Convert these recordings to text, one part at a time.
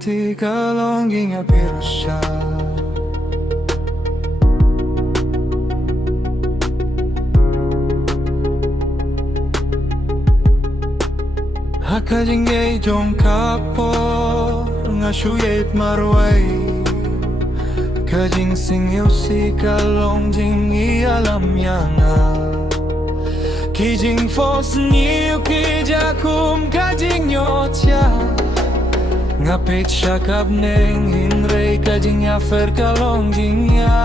linti kalongging apiro siya. Hakajing ay jong kapo nga shuyet marway kajing singyo si kalongjing ialam yanga kijing fos niyo kijakum kajing nyocha ngapit syakab neng hinrei kajing afer kalongjing ya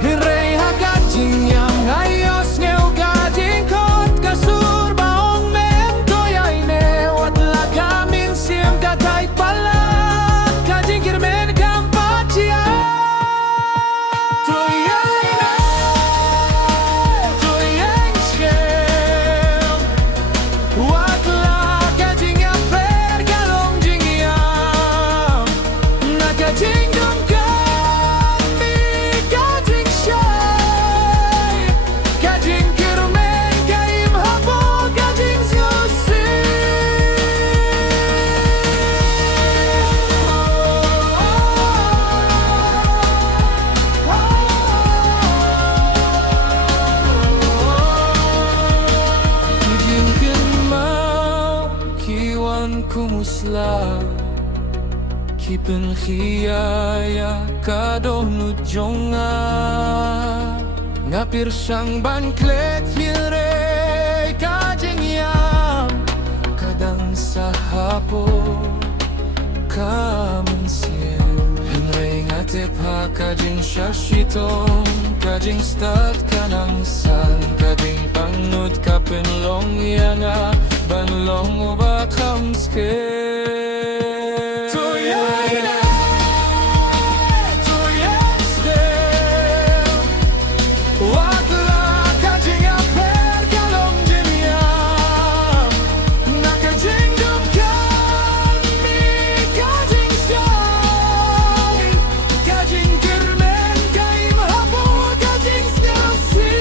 hinrei hakajing yang ayos ngeu kajing kot kasur baong mento yaine watla kamin siem katai pala kajing kirmen kampacia toyaine toyeng skem watla kajing afer kalongjing ya na kajing dum kami kajing shay kajing kirmen kaim habo kajing zyosi kijing kenmau kiwan kumusla kipen khiyaya kadonu jonga ngapir sang banklet hire kajing yam kadang sahapo kamen siem hinre ngate pa kajing shashitong kajing start kanang san kajing pangnut kapen long yanga banlong uba kamske toyaine toyestem watla kajing aper kalongjing yam na kajing dum kami kajing sky kajing kirmen kaim habo kajing snasi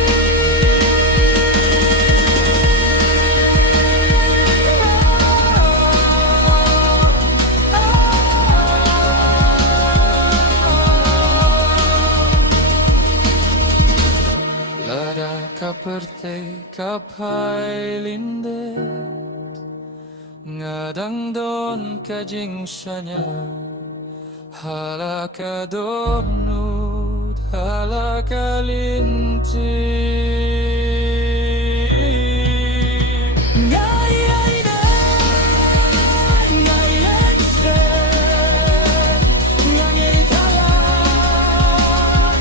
lada kaperte kapai lindet ngadang don kajing sanya halaka donut halaka linti ngayaine ngayengste ngangitala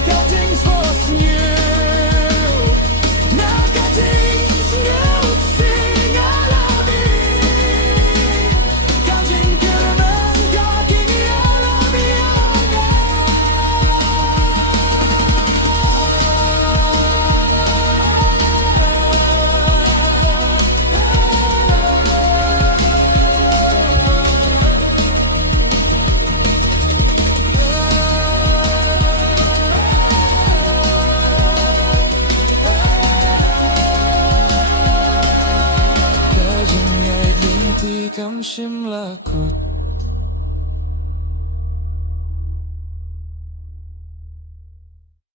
kajing fos new na kajing new sing alami kajing kirmen kajing alami kajing ay linti kam shim lakut